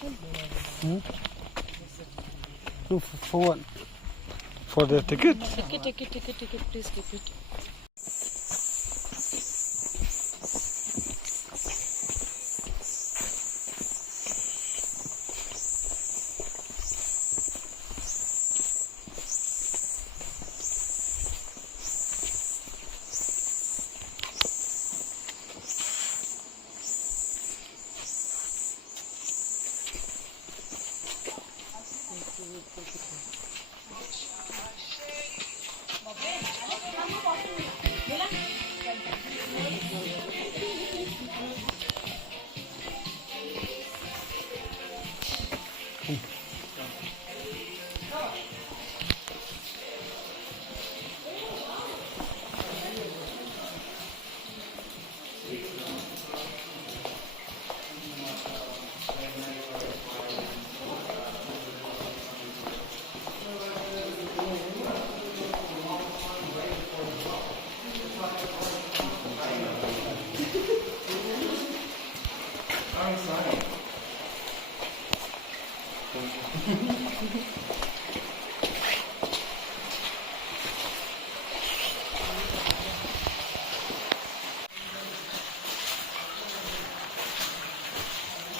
Hmm? No, for what? For the ticket? Ticket, please keep it.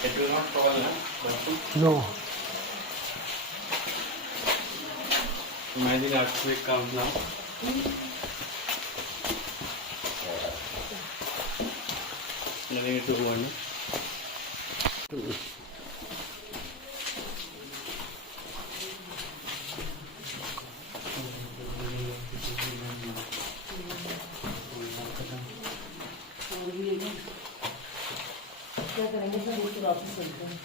It will not fall, huh? No. Imagine earthquake comes now. Nothing to do one. क्या करेंगे sir, दूसरे office चलते हैं।